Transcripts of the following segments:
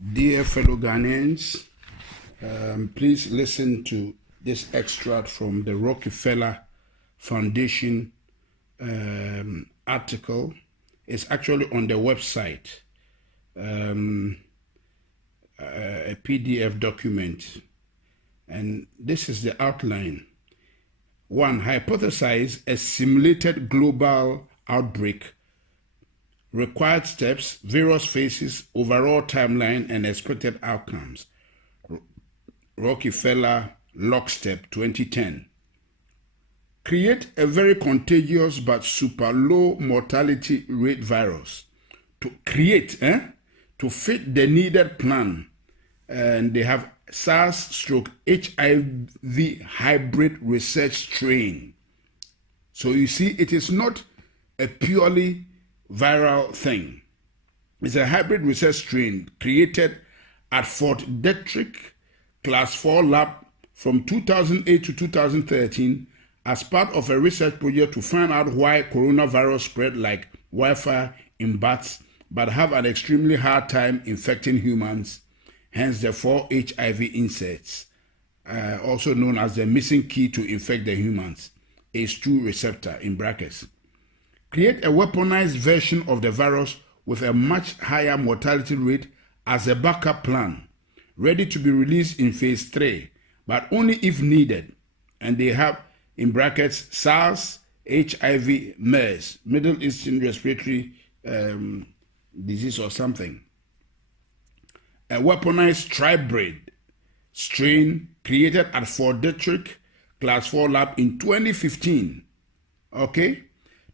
Dear fellow Ghanaians, please listen to this extract from the Rockefeller Foundation article. It's actually on the website, a PDF document. And this is the outline. 1. Hypothesize a simulated global outbreak. Required steps, various phases, overall timeline, and expected outcomes. Rockefeller Lockstep 2010. Create a very contagious but super low mortality rate virus. To to fit the needed plan. And they have SARS/HIV hybrid research strain. So you see, it is not a purely viral thing. It's a hybrid research strain created at Fort Detrick Class 4 lab from 2008 to 2013 as part of a research project to find out why coronavirus spread like wildfire in bats but have an extremely hard time infecting humans, hence the 4 HIV inserts, also known as the missing key to infect the humans, ACE2 receptor in brackets. Create a weaponized version of the virus with a much higher mortality rate as a backup plan, ready to be released in phase 3, but only if needed. And they have, in brackets, SARS, HIV, MERS, Middle Eastern Respiratory Disease or something. A weaponized tribrid strain created at Fort Detrick Class 4 lab in 2015. Okay?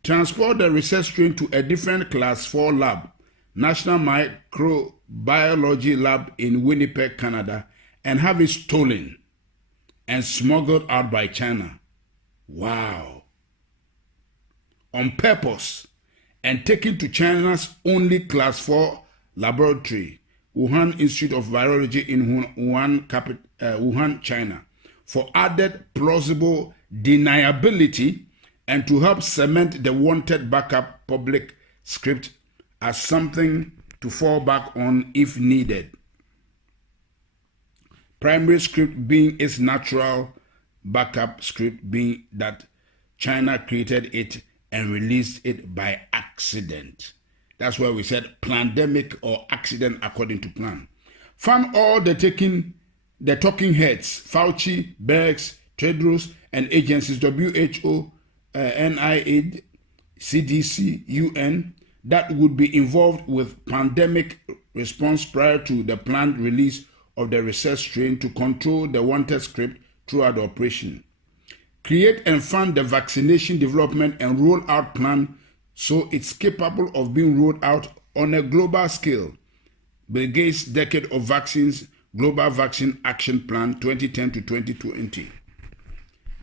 Transport the research strain to a different Class 4 lab, National Microbiology Lab in Winnipeg, Canada, and have it stolen and smuggled out by China. Wow. On purpose, and taken to China's only Class 4 laboratory, Wuhan Institute of Virology in Wuhan, China, for added plausible deniability and to help cement the wanted backup public script as something to fall back on if needed. Primary script being its natural backup script being that China created it and released it by accident. That's why we said pandemic or accident according to plan. Found all the talking heads, Fauci, Bergs, Tedros, and agencies, WHO, NIH, CDC, UN, that would be involved with pandemic response prior to the planned release of the research strain to control the wanted script throughout the operation. Create and fund the vaccination development and rollout plan so it's capable of being rolled out on a global scale. Bill Gates' Decade of Vaccines Global Vaccine Action Plan 2010 to 2020.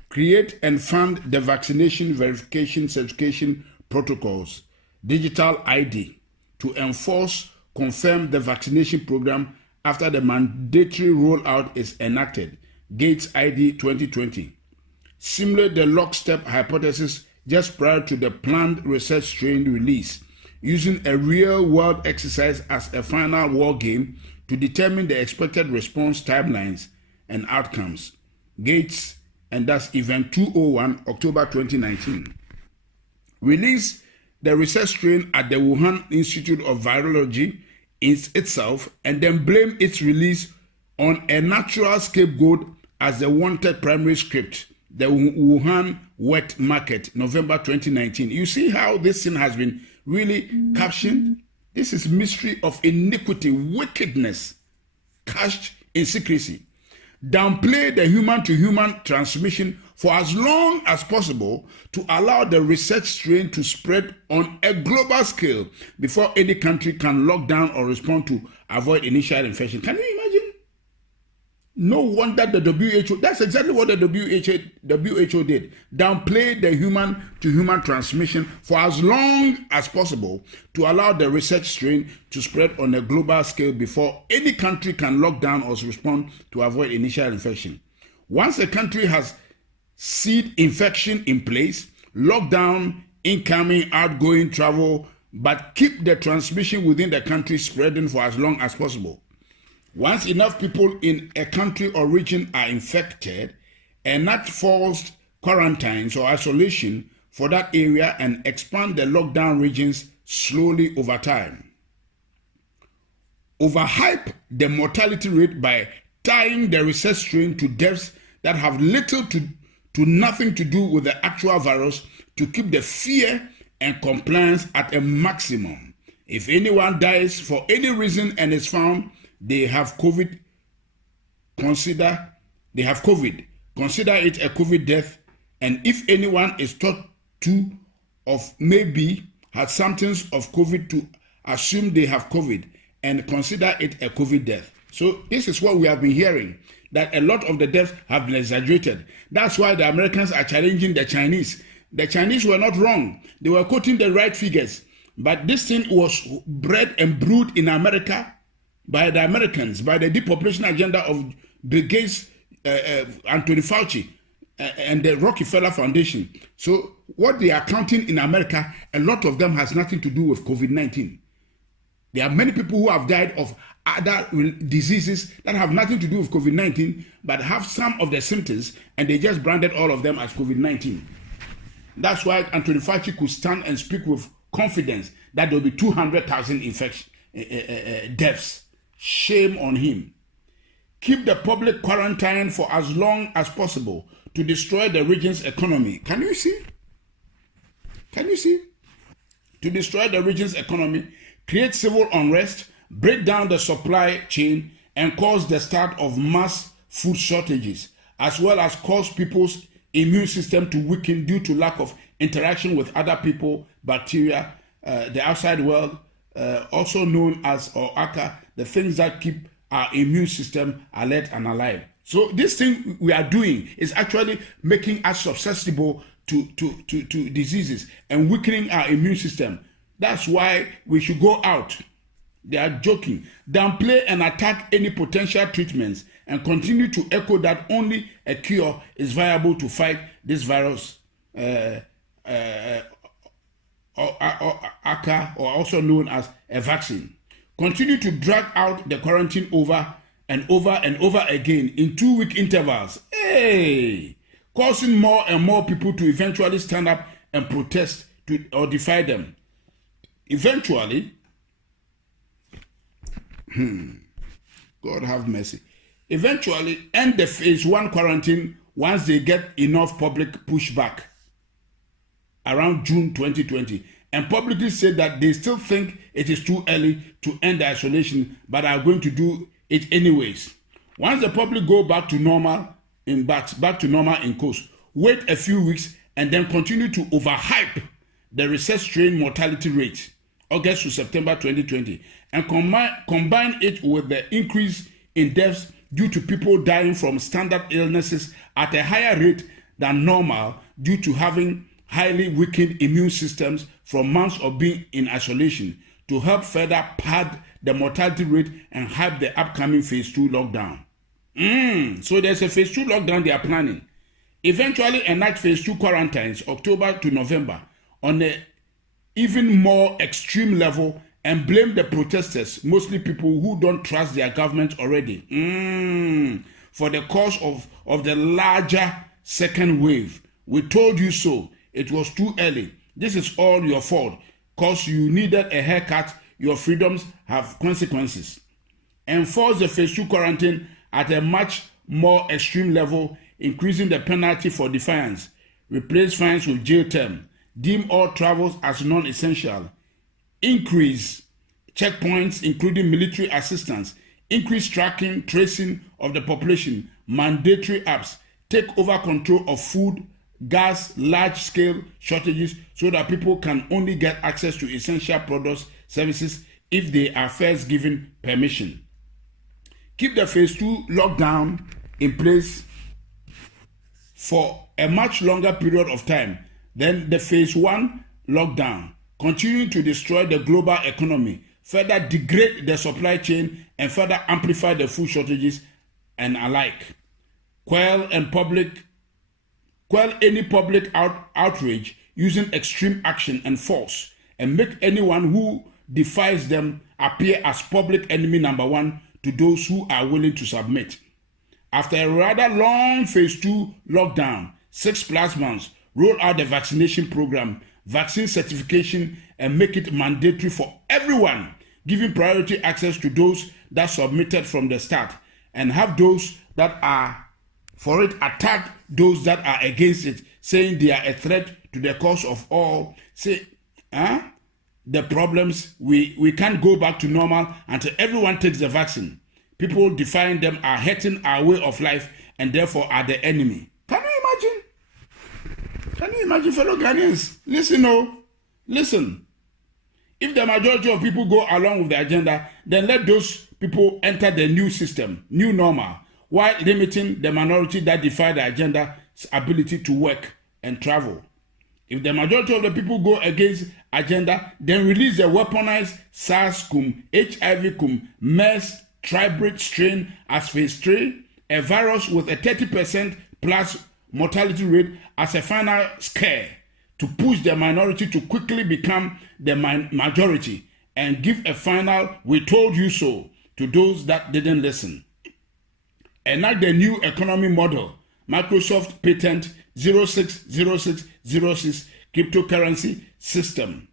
Create and fund the vaccination verification certification protocols, digital ID, to enforce, confirm the vaccination program after the mandatory rollout is enacted, Gates ID 2020. Simulate the lockstep hypothesis just prior to the planned research strain release, using a real-world exercise as a final war game to determine the expected response timelines and outcomes. Gates, and that's Event 201, October 2019. Release the research strain at the Wuhan Institute of Virology itself, and then blame its release on a natural scapegoat as the wanted primary script, the Wuhan wet market, November 2019. You see how this thing has been really captioned? This is mystery of iniquity, wickedness, cached in secrecy. Downplay the human-to-human transmission for as long as possible to allow the research strain to spread on a global scale before any country can lock down or respond to avoid initial infection. Can you imagine? No wonder the WHO, that's exactly what the WHO did. Downplay the human-to-human transmission for as long as possible to allow the research strain to spread on a global scale before any country can lock down or respond to avoid initial infection. Once a country has seed infection in place, lock down incoming, outgoing travel, but keep the transmission within the country spreading for as long as possible. Once enough people in a country or region are infected, enact forced quarantines or isolation for that area and expand the lockdown regions slowly over time. Overhype the mortality rate by tying the research strain to deaths that have little to nothing to do with the actual virus to keep the fear and compliance at a maximum. If anyone dies for any reason and is found they have COVID, consider it a COVID death. And if anyone is thought to of maybe had symptoms of COVID, to assume they have COVID and consider it a COVID death. So this is what we have been hearing, that a lot of the deaths have been exaggerated. That's why the Americans are challenging the Chinese. The Chinese were not wrong. They were quoting the right figures. But this thing was bred and brewed in America by the Americans, by the depopulation agenda of Bill Gates, Anthony Fauci, and the Rockefeller Foundation. So what they are counting in America, a lot of them has nothing to do with COVID-19. There are many people who have died of other diseases that have nothing to do with COVID-19, but have some of the symptoms, and they just branded all of them as COVID-19. That's why Anthony Fauci could stand and speak with confidence that there will be 200,000 deaths. Shame on him. Keep the public quarantine for as long as possible to destroy the region's economy. Can you see? Can you see? To destroy the region's economy, create civil unrest, break down the supply chain, and cause the start of mass food shortages, as well as cause people's immune system to weaken due to lack of interaction with other people, bacteria, the outside world, also known as, or aka, the things that keep our immune system alert and alive. So this thing we are doing is actually making us susceptible to diseases and weakening our immune system. That's why we should go out. They are joking. Downplay and attack any potential treatments and continue to echo that only a cure is viable to fight this virus, ACA, or also known as a vaccine. Continue to drag out the quarantine over and over and over again in 2-week intervals. Hey! Causing more and more people to eventually stand up and protest or defy them. Eventually, God have mercy. Eventually, end the phase 1 quarantine once they get enough public pushback around June 2020, and publicly say that they still think it is too early to end the isolation, but are going to do it anyways. Once the public go back to normal in course, wait a few weeks and then continue to overhype the research strain mortality rate, August to September 2020, and combine it with the increase in deaths due to people dying from standard illnesses at a higher rate than normal due to having highly weakened immune systems from months of being in isolation, to help further pad the mortality rate and hype the upcoming phase 2 lockdown. So there's a phase 2 lockdown they are planning. Eventually enact phase 2 quarantines October to November on an even more extreme level and blame the protesters, mostly people who don't trust their government already, for the cause of the larger second wave. We told you so. It was too early. This is all your fault. Cause you needed a haircut, your freedoms have consequences. Enforce the phase 2 quarantine at a much more extreme level, increasing the penalty for defiance. Replace fines with jail term. Deem all travels as non-essential. Increase checkpoints, including military assistance. Increase tracking, tracing of the population. Mandatory apps. Take over control of food, gas, large-scale shortages so that people can only get access to essential products, services, if they are first given permission. Keep the phase 2 lockdown in place for a much longer period of time than the phase 1 lockdown, continuing to destroy the global economy, further degrade the supply chain, and further amplify the food shortages and alike. Quell any public outrage using extreme action and force, and make anyone who defies them appear as public enemy number 1 to those who are willing to submit. After a rather long phase 2 lockdown, 6+ months, roll out the vaccination program, vaccine certification, and make it mandatory for everyone, giving priority access to those that submitted from the start, and have those that are for it attack those that are against it, saying they are a threat to the cause of all. Say, the problems, we can't go back to normal until everyone takes the vaccine. People defying them are hurting our way of life and therefore are the enemy. Can you imagine? Can you imagine, fellow Ghanaians? Listen. If the majority of people go along with the agenda, then let those people enter the new system, new normal, while limiting the minority that defy the agenda's ability to work and travel. If the majority of the people go against agenda, then release the weaponized SARS-CoV, HIV-CoV, MERS, tribrid strain as phase 3, a virus with a 30% plus mortality rate as a final scare to push the minority to quickly become the majority and give a final "we told you so" to those that didn't listen. Enact the new economy model, Microsoft patent 060606 cryptocurrency system,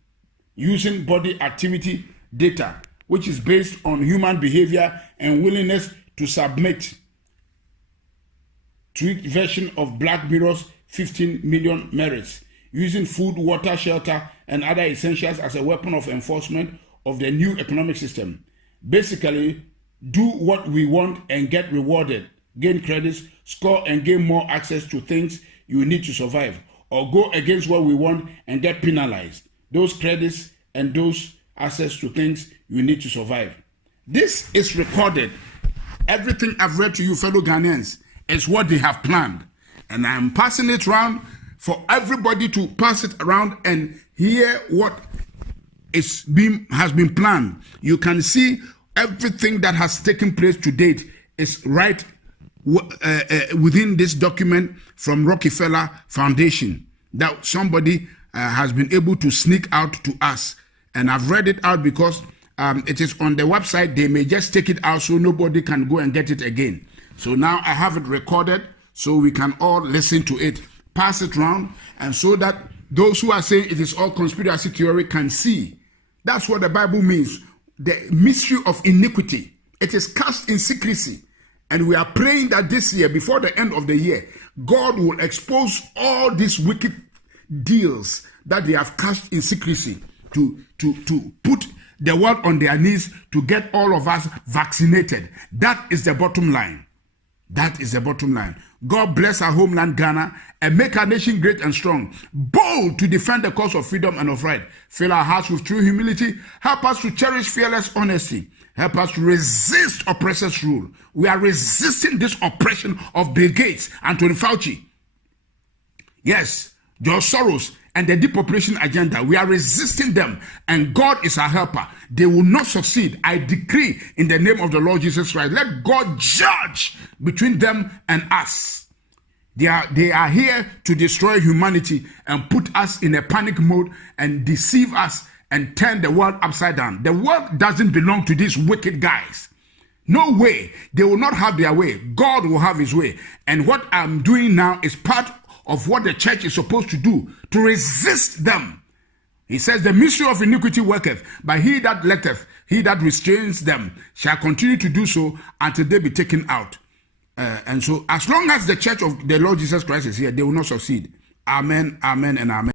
using body activity data, which is based on human behavior and willingness to submit. Tweaked version of Black Mirror's 15 million merits, using food, water, shelter, and other essentials as a weapon of enforcement of the new economic system. Basically, do what we want and get rewarded, gain credits, score and gain more access to things you need to survive, or go against what we want and get penalized. Those credits and those access to things you need to survive. This is recorded. Everything I've read to you, fellow Ghanaians, is what they have planned. And I'm passing it around for everybody to pass it around and hear what has been planned. You can see everything that has taken place to date is right within this document from Rockefeller Foundation that somebody has been able to sneak out to us. And I've read it out because it is on the website. They may just take it out so nobody can go and get it again. So now I have it recorded so we can all listen to it, pass it around, and so that those who are saying it is all conspiracy theory can see. That's what the Bible means. The mystery of iniquity. It is cast in secrecy. And we are praying that this year, before the end of the year, God will expose all these wicked deals that they have cast in secrecy to put the world on their knees to get all of us vaccinated. That is the bottom line. That is the bottom line. God bless our homeland Ghana and make our nation great and strong, bold to defend the cause of freedom and of right. Fill our hearts with true humility. Help us to cherish fearless honesty. Help us to resist oppressors' rule. We are resisting this oppression of Bill Gates, Anthony Fauci. Yes, George Soros and the depopulation agenda. We are resisting them, and God is our helper. They will not succeed. I decree in the name of the Lord Jesus Christ, let God judge between them and us. They are here to destroy humanity and put us in a panic mode and deceive us and turn the world upside down. The world doesn't belong to these wicked guys. No way. They will not have their way. God will have his way. And what I'm doing now is part of what the church is supposed to do, to resist them. He says, the mystery of iniquity worketh, but he that letteth, he that restrains them, shall continue to do so until they be taken out. And so, as long as the church of the Lord Jesus Christ is here, they will not succeed. Amen, amen, and amen.